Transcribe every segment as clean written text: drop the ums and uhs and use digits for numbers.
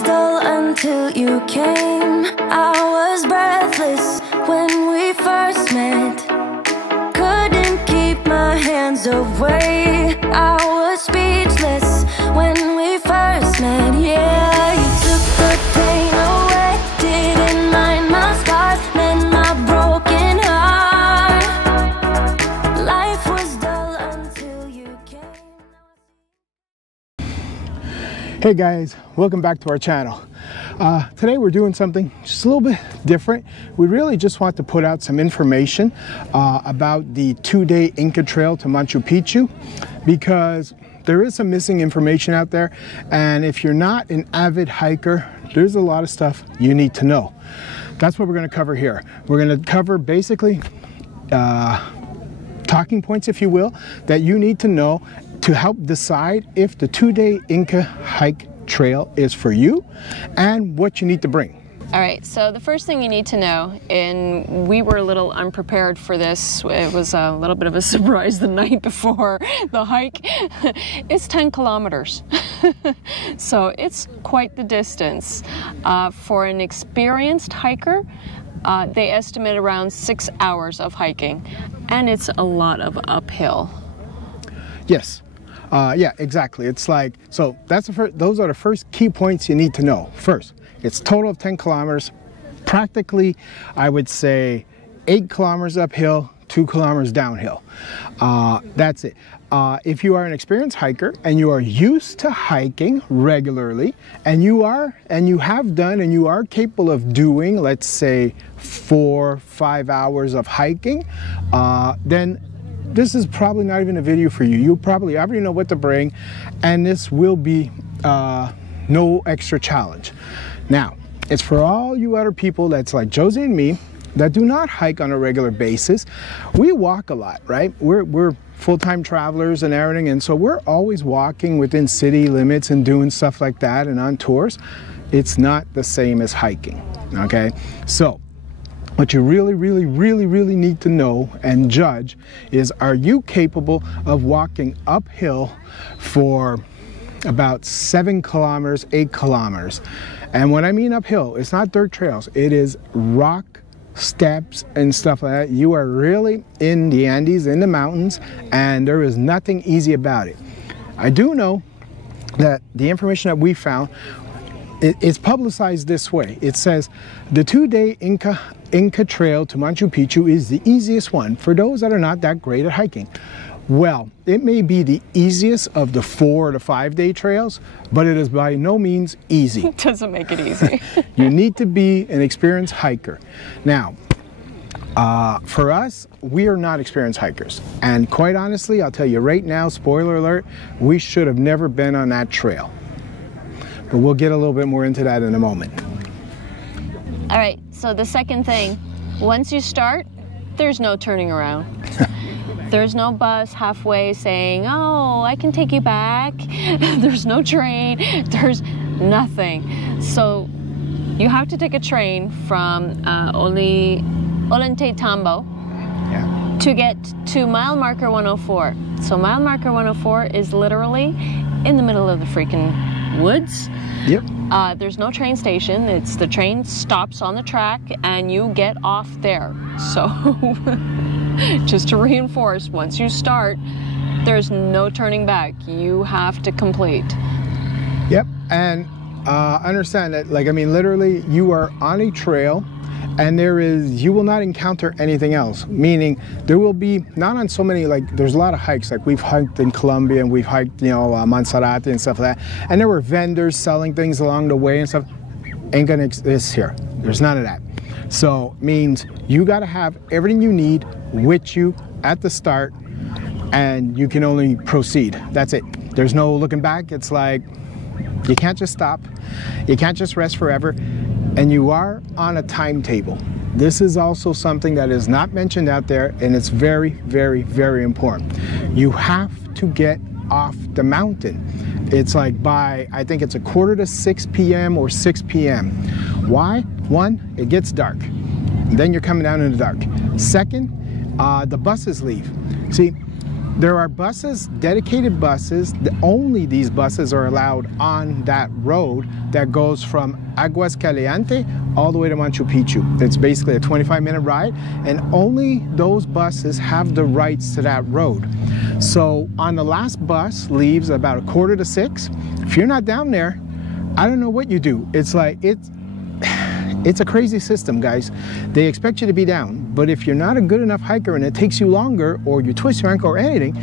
was dull until you came. I was breathless when we first met. Couldn't keep my hands away. I was speechless when we first met. Yeah, you took the pain away. Didn't mind my scars, mend my broken heart. Life was dull until you came. Hey guys, welcome back to our channel. Today we're doing something just a little bit different. We really just want to put out some information about the 2-day Inca Trail to Machu Picchu, because there is some missing information out there, and if you're not an avid hiker, there's a lot of stuff you need to know. That's what we're going to cover here. We're going to cover basically talking points, if you will, that you need to know to help decide if the 2-day Inca hike trail is for you and what you need to bring. All right, so the first thing you need to know, and we were a little unprepared for this, it was a little bit of a surprise the night before the hike, it's 10 kilometers. So it's quite the distance. For an experienced hiker, they estimate around 6 hours of hiking, and it's a lot of uphill. Yes. Yeah, exactly. It's like, so that's the first, those are the first key points you need to know. First, it's total of 10 kilometers, practically, I would say 8 kilometers uphill, 2 kilometers downhill. That's it. If you are an experienced hiker and you are used to hiking regularly, and you have done and you are capable of doing, let's say 4 or 5 hours of hiking, then this is probably not even a video for you. You probably already know what to bring, and this will be no extra challenge. Now, it's for all you other people that's like Josie and me that do not hike on a regular basis. We walk a lot, right? We're full-time travelers and everything, and so we're always walking within city limits and doing stuff like that and on tours. It's not the same as hiking, okay? So what you really need to know and judge is, are you capable of walking uphill for about 7 kilometers, 8 kilometers? And when I mean uphill, it's not dirt trails, it is rock steps and stuff like that. You are really in the Andes, in the mountains, and there is nothing easy about it. I do know that the information that we found, it's publicized this way. It says the 2-day Inca Trail to Machu Picchu is the easiest one for those that are not that great at hiking. Well, it may be the easiest of the 4 to 5-day trails, but it is by no means easy. It doesn't make it easy. You need to be an experienced hiker. Now, for us, we are not experienced hikers. And quite honestly, I'll tell you right now, spoiler alert, we should have never been on that trail. But we'll get a little bit more into that in a moment. All right, so the second thing, once you start, there's no turning around. There's no bus halfway saying, oh, I can take you back. There's no train, there's nothing. So you have to take a train from Ollantaytambo to get to mile marker 104. So mile marker 104 is literally in the middle of the freaking woods. Yep. There's no train station. It's the train stops on the track and you get off there. So just to reinforce, once you start, there's no turning back. You have to complete. Yep. And understand that, like, I mean, literally you are on a trail, and you will not encounter anything else, meaning there will be, not on so many, like there's a lot of hikes, like we've hiked in Colombia and we've hiked, you know, Monserrate and stuff like that, and there were vendors selling things along the way and stuff. Ain't gonna exist here. There's none of that. So means you got to have everything you need with you at the start, and you can only proceed. That's it. There's no looking back. It's like you can't just stop, you can't just rest forever. And you are on a timetable. This is also something that is not mentioned out there, and it's very important. You have to get off the mountain. It's like by, I think it's 5:45 p.m. or 6 p.m. Why? One, it gets dark. Then you're coming down in the dark. Second, the buses leave. See, There are buses, dedicated buses. Only these buses are allowed on that road that goes from Aguas Caliente all the way to Machu Picchu. It's basically a 25-minute ride, and only those buses have the rights to that road. So on the last bus leaves about 5:45. If you're not down there, I don't know what you do. It's like, it's a crazy system, guys. They expect you to be down, but if you're not a good enough hiker and it takes you longer, or you twist your ankle or anything,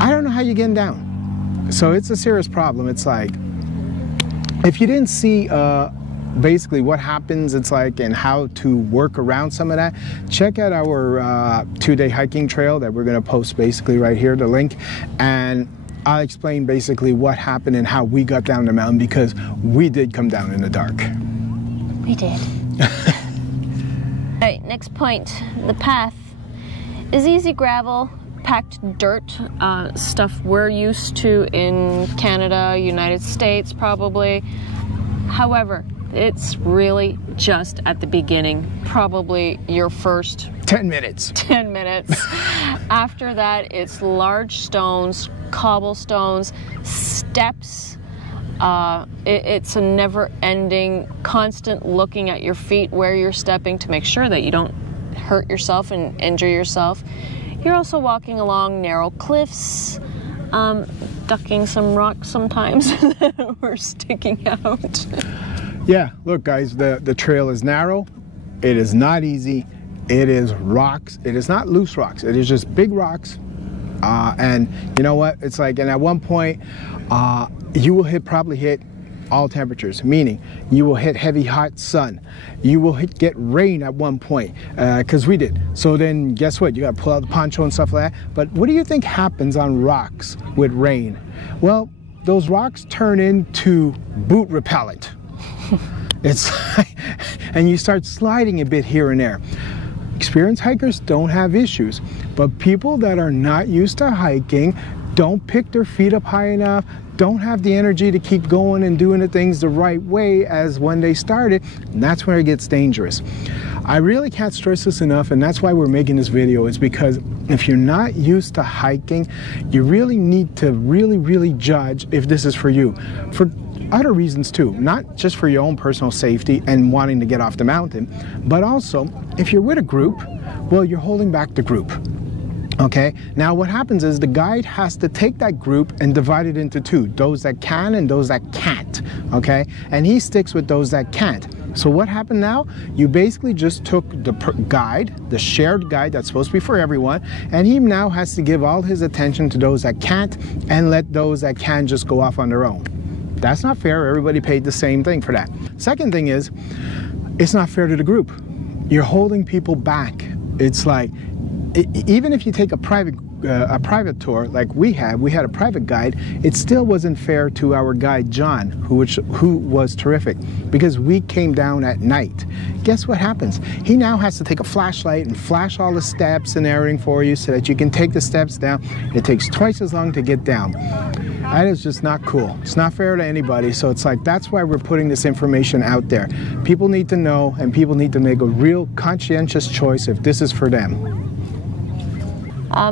I don't know how you're getting down. So it's a serious problem. It's like, if you didn't see basically what happens, it's like, and how to work around some of that, check out our 2-day hiking trail that we're gonna post basically right here, the link, and I'll explain basically what happened and how we got down the mountain, because we did come down in the dark. We did. All right, next point. The path is easy gravel, packed dirt, stuff we're used to in Canada, United States probably. However, it's really just at the beginning, probably your first 10 minutes. 10 minutes. After that, it's large stones, cobblestones, steps. It's a never-ending, constant looking at your feet, where you're stepping, to make sure that you don't hurt yourself and injure yourself. You're also walking along narrow cliffs, ducking some rocks sometimes that were sticking out. Yeah, look guys, the trail is narrow, it is not easy, it is rocks, it is not loose rocks, it is just big rocks. And you know what, it's like, and at one point you will probably hit all temperatures, meaning you will hit heavy hot sun, you will get rain at one point, because we did. So then guess what, you got to pull out the poncho and stuff like that. But what do you think happens on rocks with rain? Well, those rocks turn into boot repellent. It's like, and you start sliding a bit here and there. Experienced hikers don't have issues, but people that are not used to hiking don't pick their feet up high enough, don't have the energy to keep going and doing the things the right way as when they started, and that's where it gets dangerous. I really can't stress this enough, and that's why we're making this video, is because if you're not used to hiking, you really need to really judge if this is for you. For other reasons too, not just for your own personal safety and wanting to get off the mountain, but also if you're with a group, well, you're holding back the group. Okay, now what happens is the guide has to take that group and divide it into two, those that can and those that can't, okay? And he sticks with those that can't. So what happened now? You basically just took the guide, the shared guide that's supposed to be for everyone, and he now has to give all his attention to those that can't and let those that can just go off on their own. That's not fair. Everybody paid the same thing for that. Second thing is, it's not fair to the group. You're holding people back. It's like, even if you take a private tour like we had a private guide, it still wasn't fair to our guide John, who was terrific, because we came down at night. Guess what happens? He now has to take a flashlight and flash all the steps and everything for you so that you can take the steps down. It takes twice as long to get down. That is just not cool. It's not fair to anybody. So it's like, that's why we're putting this information out there. People need to know, and people need to make a real conscientious choice if this is for them.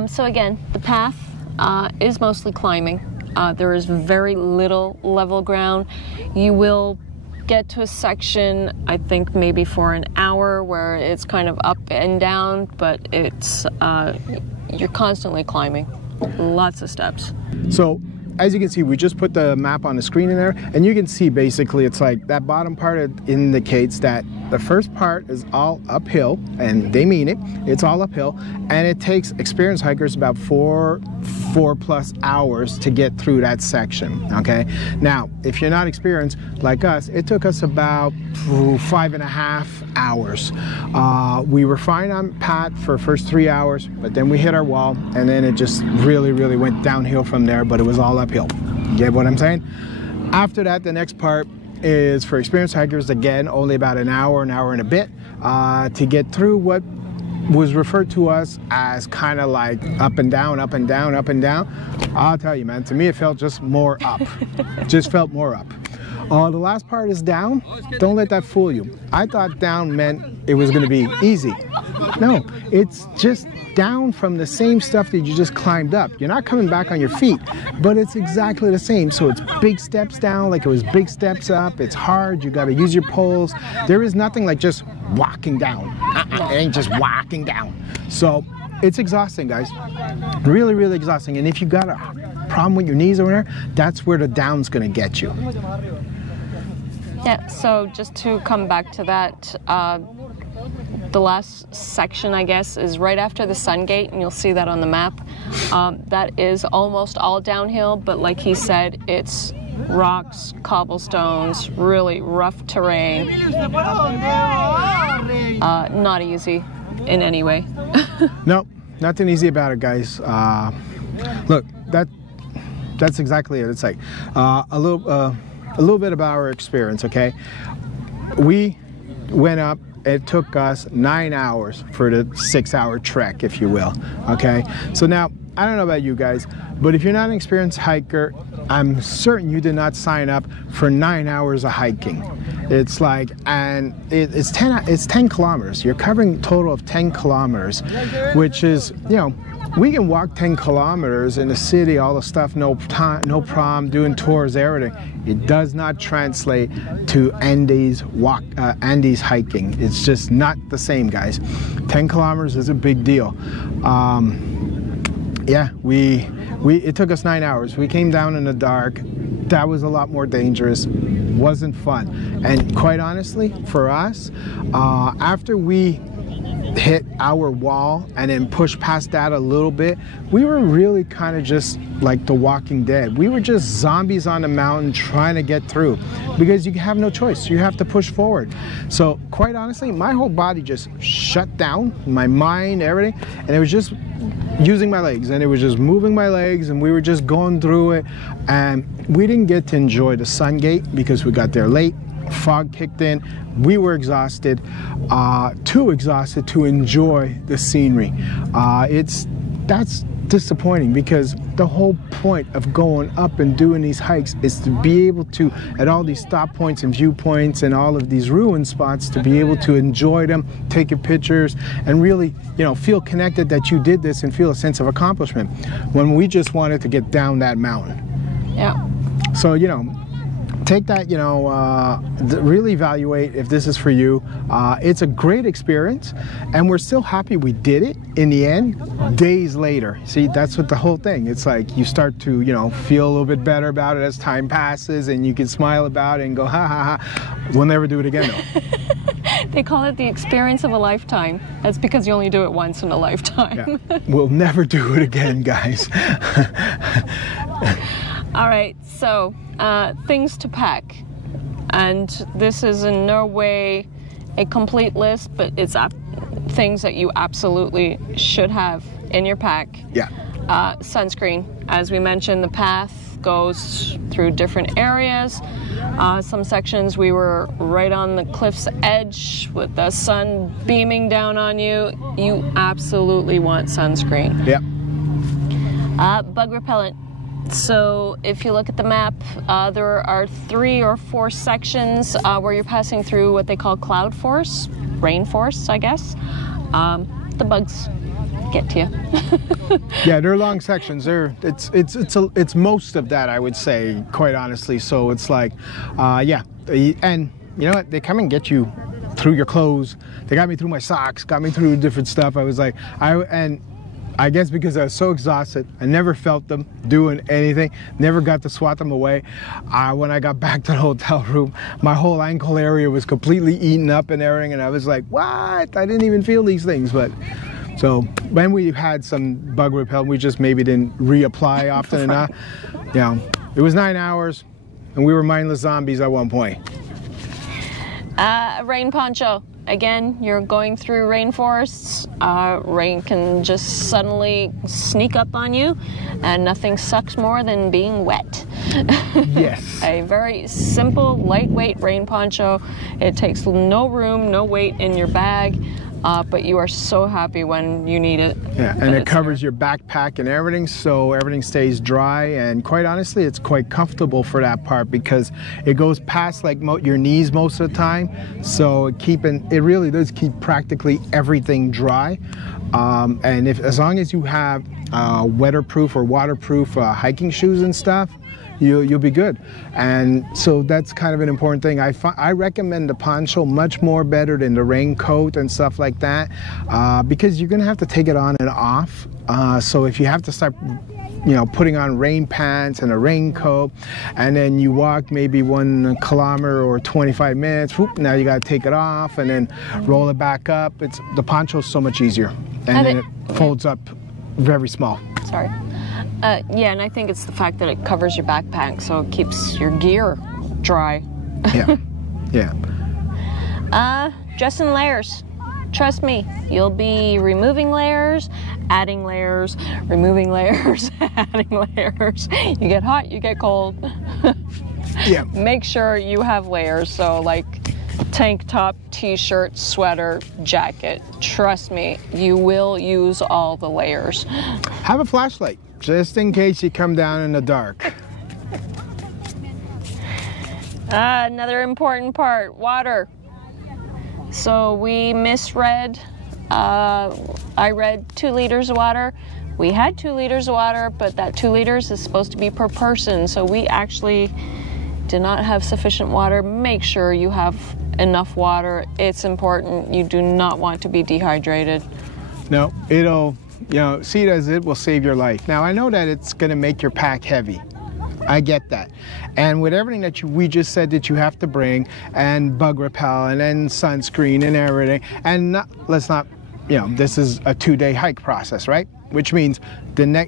So again, the path is mostly climbing. There is very little level ground. You will get to a section, I think maybe for an hour, where it's kind of up and down, but it's you're constantly climbing. Lots of steps. So as you can see, we just put the map on the screen in there, and you can see basically it's like that bottom part indicates that the first part is all uphill, and they mean it, it's all uphill, and it takes experienced hikers about four plus hours to get through that section. Okay, now if you're not experienced like us, it took us about 5.5 hours. We were fine on path for the first 3 hours, but then we hit our wall, and then it just really went downhill from there, but it was all uphill. You get what I'm saying? After that, the next part is for experienced hikers, again, only about an hour and a bit to get through what was referred to us as kind of like up and down. I'll tell you, man, to me it felt just more up. Just felt more up. The last part is down. Don't let that fool you. I thought down meant it was going to be easy. No, it's just down from the same stuff that you just climbed up. You're not coming back on your feet, but it's exactly the same. So it's big steps down like it was big steps up. It's hard. You got to use your poles. There is nothing like just walking down. It ain't just walking down. So it's exhausting, guys. Really, really exhausting. And if you got a problem with your knees over there, that's where the down's going to get you. Yeah, so just to come back to that, the last section, I guess, is right after the Sun Gate, and you'll see that on the map. That is almost all downhill, but like he said, it's rocks, cobblestones, really rough terrain. Not easy in any way. Nope, nothing easy about it, guys. Look, that's exactly it. It's like a little bit about our experience, okay? We went up. It took us 9 hours for the 6-hour trek, if you will, okay? So now, I don't know about you guys, but if you're not an experienced hiker, I'm certain you did not sign up for 9 hours of hiking. It's like, and it's 10 kilometers. You're covering a total of 10 kilometers, which is, you know, we can walk 10 kilometers in the city, all the stuff, no problem, doing tours, everything. It does not translate to Andes hiking. It's just not the same, guys. 10 kilometers is a big deal. Yeah, it took us 9 hours. We came down in the dark. That was a lot more dangerous. Wasn't fun. And quite honestly, for us, after we hit our wall and then push past that a little bit, we were really kind of just like The Walking Dead. We were just zombies on the mountain trying to get through because you have no choice. You have to push forward. So quite honestly, my whole body just shut down, my mind, everything, and it was just using my legs, and it was just moving my legs, and we were just going through it, and we didn't get to enjoy the Sun Gate because we got there late. Fog kicked in. We were exhausted, too exhausted to enjoy the scenery. That's disappointing because the whole point of going up and doing these hikes is to be able to, at all these stop points and viewpoints and all of these ruin spots, to be able to enjoy them, take your pictures, and really, you know, feel connected that you did this and feel a sense of accomplishment when we just wanted to get down that mountain. Yeah. So, you know, take that, you know, really evaluate if this is for you. It's a great experience, and we're still happy we did it in the end, days later. See, that's what the whole thing, it's like you start to, you know, feel a little bit better about it as time passes, and you can smile about it and go, ha ha ha. We'll never do it again, though. They call it the experience of a lifetime. That's because you only do it once in a lifetime. Yeah. We'll never do it again, guys. All right, so things to pack, and this is in no way a complete list, but it's things that you absolutely should have in your pack. Yeah. Sunscreen. As we mentioned, the path goes through different areas. Some sections we were right on the cliff's edge with the sun beaming down on you. You absolutely want sunscreen. Yeah. Bug repellent. So if you look at the map, there are 3 or 4 sections where you're passing through what they call cloud forests, rainforests, I guess. The bugs get to you. Yeah, they're long sections. It's most of that, I would say, quite honestly. So it's like, yeah, and you know what? They come and get you through your clothes. They got me through my socks, got me through different stuff. I was like, I guess because I was so exhausted, I never felt them doing anything, never got to swat them away. When I got back to the hotel room, my whole ankle area was completely eaten up and everything, and I was like, what? I didn't even feel these things. But so when we had some bug repellent, we just maybe didn't reapply often enough. You know, it was 9 hours, and we were mindless zombies at one point. Rain poncho. Again, you're going through rainforests. Rain can just suddenly sneak up on you, and nothing sucks more than being wet. Yes. A very simple, lightweight rain poncho. It takes no room, no weight in your bag. but you are so happy when you need it. Yeah, and it covers your backpack and everything, so everything stays dry, and quite honestly, it's quite comfortable for that part because it goes past like your knees most of the time, so it really does keep practically everything dry. And as long as you have weatherproof or waterproof hiking shoes and stuff, you'll be good. And so that's kind of an important thing. I recommend the poncho much more better than the raincoat and stuff like that, because you're gonna have to take it on and off. So if you have to start putting on rain pants and a raincoat, and then you walk maybe 1 kilometer or 25 minutes, whoop, now you got to take it off and then roll it back up. The poncho's so much easier, and then it folds up very small. Sorry. Yeah, and I think it's the fact that it covers your backpack, so it keeps your gear dry. Yeah, yeah. Dress in layers. Trust me, you'll be removing layers, adding layers, removing layers, adding layers. You get hot, you get cold. Yeah. Make sure you have layers, so like tank top, t-shirt, sweater, jacket. Trust me, you will use all the layers. Have a flashlight, just in case you come down in the dark. Another important part, water. So we misread. I read 2 liters of water. We had 2 liters of water, but that 2 liters is supposed to be per person. So we actually did not have sufficient water. Make sure you have enough water. It's important. You do not want to be dehydrated. No, it'll, see it as it will save your life. Now, I know that it's going to make your pack heavy. I get that. And with everything that we just said that you have to bring, and bug repellent and sunscreen and everything, and let's not, this is a 2-day hike process, right? Which means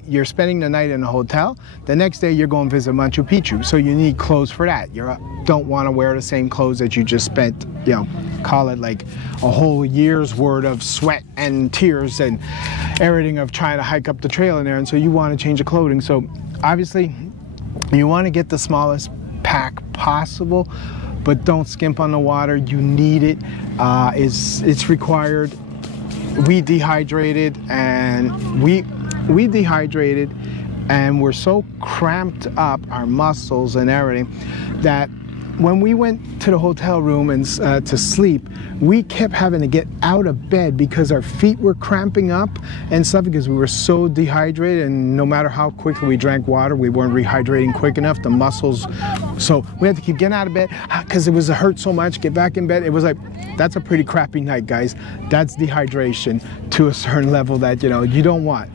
you're spending the night in a hotel. The next day you're going to visit Machu Picchu, so you need clothes for that. You don't want to wear the same clothes that you just spent, call it like a whole year's worth of sweat and tears and everything of trying to hike up the trail in there, and so you want to change the clothing. So obviously, you want to get the smallest pack possible, but don't skimp on the water. You need it. It's required. We dehydrated, and we dehydrated, and we're so cramped up, our muscles and everything, that when we went to the hotel room and to sleep, we kept having to get out of bed because our feet were cramping up and stuff, because we were so dehydrated, and no matter how quickly we drank water, we weren't rehydrating quick enough, the muscles. So we had to keep getting out of bed because it was hurt so much, get back in bed. It was like, that's a pretty crappy night, guys. That's dehydration to a certain level that, you don't want.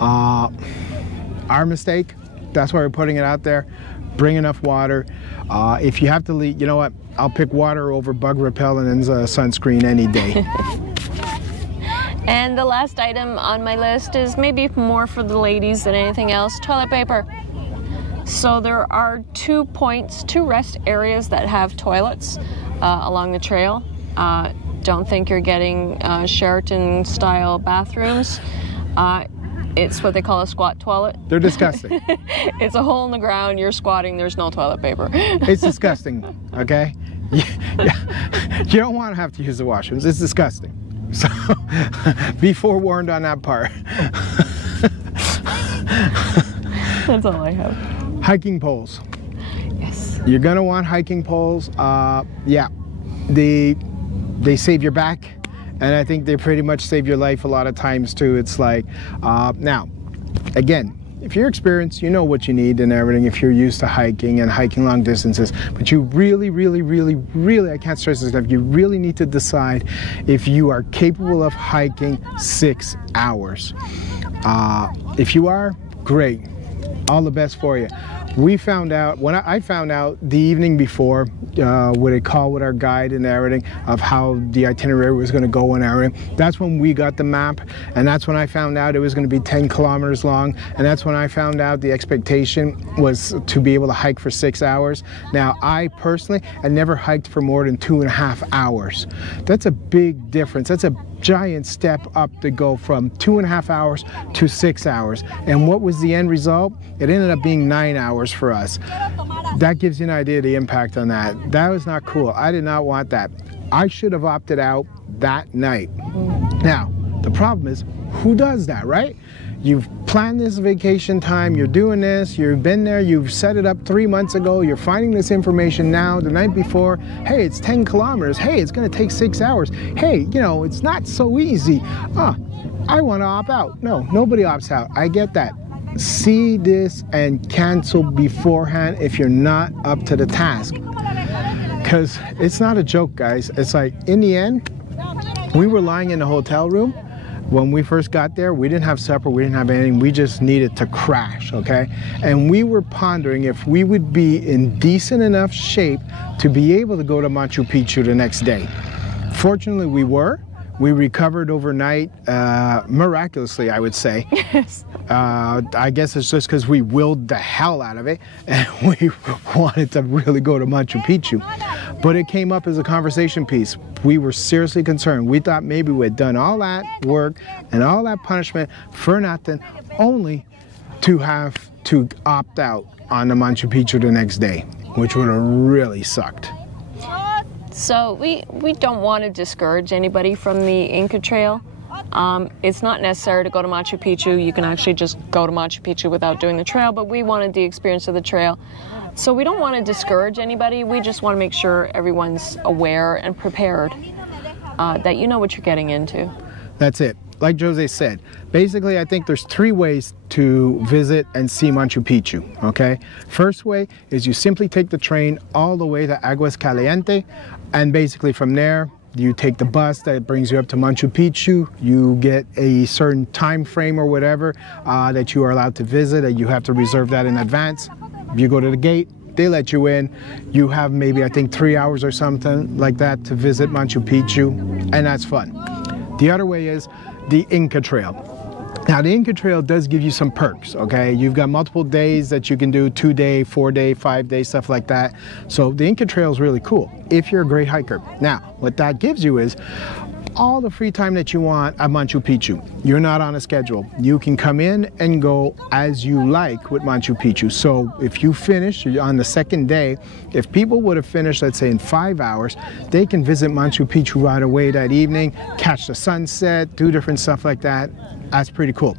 Our mistake, that's why we're putting it out there. Bring enough water. If you have to leave, you know what? I'll pick water over bug repellent and sunscreen any day. And the last item on my list is maybe more for the ladies than anything else, toilet paper. So there are 2 rest areas that have toilets along the trail. Don't think you're getting Sheraton-style bathrooms. It's what they call a squat toilet. They're disgusting. It's a hole in the ground, you're squatting, there's no toilet paper. It's disgusting, okay? You don't want to have to use the washrooms. It's disgusting. So be forewarned on that part. That's all I have. Hiking poles. Yes. You're gonna want hiking poles. Yeah, they save your back. And I think they pretty much save your life a lot of times too. It's like, now, again, if you're experienced, you know what you need and everything, if you're used to hiking and hiking long distances, but you really, I can't stress this enough, you really need to decide if you are capable of hiking 6 hours. If you are, great, all the best for you. We found out, when I found out the evening before, with a call with our guide and everything, of how the itinerary was going to go and everything. That's when we got the map, and that's when I found out it was going to be 10 kilometers long, and that's when I found out the expectation was to be able to hike for 6 hours. Now, I personally had never hiked for more than 2.5 hours. That's a big difference. That's a giant step up to go from 2.5 hours to 6 hours. And what was the end result? It ended up being 9 hours for us. That gives you an idea of the impact on that. That was not cool. I did not want that. I should have opted out that night. Now, the problem is, who does that, right? You've planned this vacation time, you're doing this, you've been there, you've set it up 3 months ago, you're finding this information now, the night before, hey, it's 10 kilometers, hey, it's gonna take 6 hours, hey, you know, it's not so easy. I wanna opt out. No, nobody opts out, I get that. See this and cancel beforehand if you're not up to the task. Because it's not a joke, guys. It's like, in the end, we were lying in the hotel room. When we first got there, we didn't have supper, we didn't have anything, we just needed to crash, okay? And we were pondering if we would be in decent enough shape to be able to go to Machu Picchu the next day. Fortunately, we were. We recovered overnight, miraculously, I would say. Yes. I guess it's just because we willed the hell out of it and we wanted to really go to Machu Picchu. But it came up as a conversation piece. We were seriously concerned. We thought maybe we had done all that work and all that punishment for nothing, only to have to opt out on the Machu Picchu the next day, which would have really sucked. So we don't want to discourage anybody from the Inca Trail. It's not necessary to go to Machu Picchu. You can actually just go to Machu Picchu without doing the trail, but we wanted the experience of the trail. So we don't want to discourage anybody. We just want to make sure everyone's aware and prepared, that you know what you're getting into. That's it. Like Jose said, basically I think there's 3 ways to visit and see Machu Picchu, okay? First way is you simply take the train all the way to Aguas Caliente, and basically from there you take the bus that brings you up to Machu Picchu. You get a certain time frame or whatever that you are allowed to visit, and you have to reserve that in advance. You go to the gate, they let you in. You have maybe, I think, 3 hours or something like that to visit Machu Picchu, and that's fun. The other way is the Inca Trail. Now, the Inca Trail does give you some perks, okay? You've got multiple days that you can do, 2-day, 4-day, 5-day, stuff like that. So the Inca Trail is really cool if you're a great hiker. Now, what that gives you is all the free time that you want at Machu Picchu. You're not on a schedule. You can come in and go as you like with Machu Picchu. So if you finish on the second day, if people would have finished, let's say in 5 hours, they can visit Machu Picchu right away that evening, catch the sunset, do different stuff like that. That's pretty cool.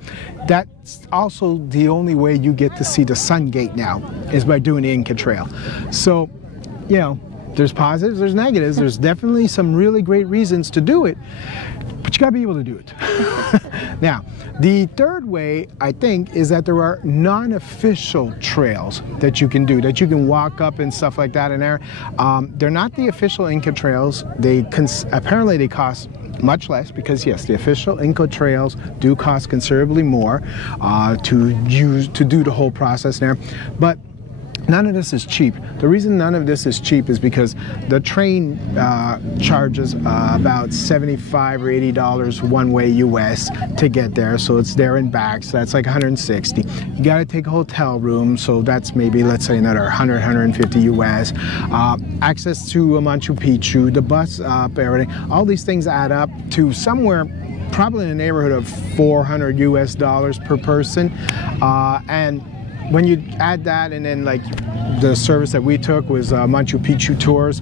That's also the only way you get to see the Sun Gate now, is by doing the Inca Trail. So, you know, there's positives, there's negatives, there's definitely some really great reasons to do it, but you gotta be able to do it. Now, the third way, I think, is that there are non-official trails that you can do, that you can walk up and stuff like that in there. They're not the official Inca trails. Apparently they cost much less, because yes, the official Inca trails do cost considerably more to do the whole process there, but none of this is cheap. The reason none of this is cheap is because the train charges about $75 or $80 one way US to get there, so it's there and back, so that's like $160. You got to take a hotel room, so that's maybe, let's say, another $100, $150 US. Access to Machu Picchu, the bus up, everything. All these things add up to somewhere probably in the neighborhood of $400 US per person, and when you add that, and then like the service that we took was Machu Picchu tours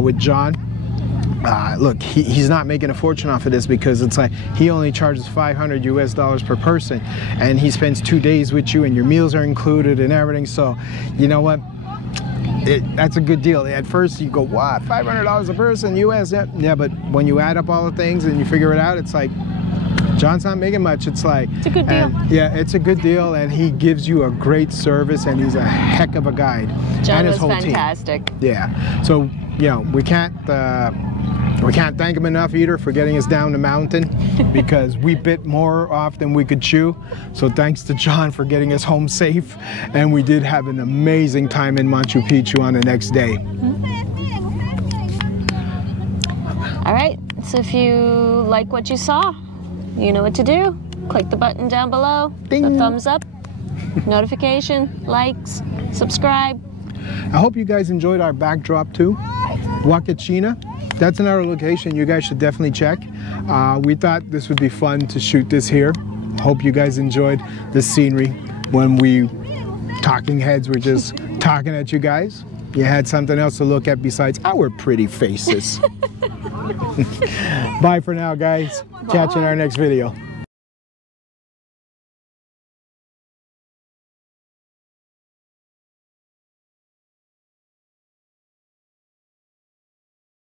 with John. Look, he's not making a fortune off of this, because it's like he only charges $500 US per person, and he spends 2 days with you, and your meals are included and everything. So, you know what? That's a good deal. At first you go, what, $500 a person US? Yeah, but when you add up all the things and you figure it out, it's like, John's not making much. It's like, it's a good deal. Yeah, it's a good deal, and he gives you a great service, and he's a heck of a guide. John and his was whole fantastic. Team. Yeah. So, you know, we can't thank him enough either for getting us down the mountain, because we bit more off than we could chew. So thanks to John for getting us home safe, and we did have an amazing time in Machu Picchu on the next day. All right. So if you like what you saw, you know what to do. Click the button down below, Ding. the thumbs up, notification, likes, subscribe. I hope you guys enjoyed our backdrop too. Huacachina, that's another location you guys should definitely check. We thought this would be fun to shoot this here. Hope you guys enjoyed the scenery when we talking heads were just talking at you guys. You had something else to look at besides our pretty faces. Bye for now, guys. Catch you in our next video.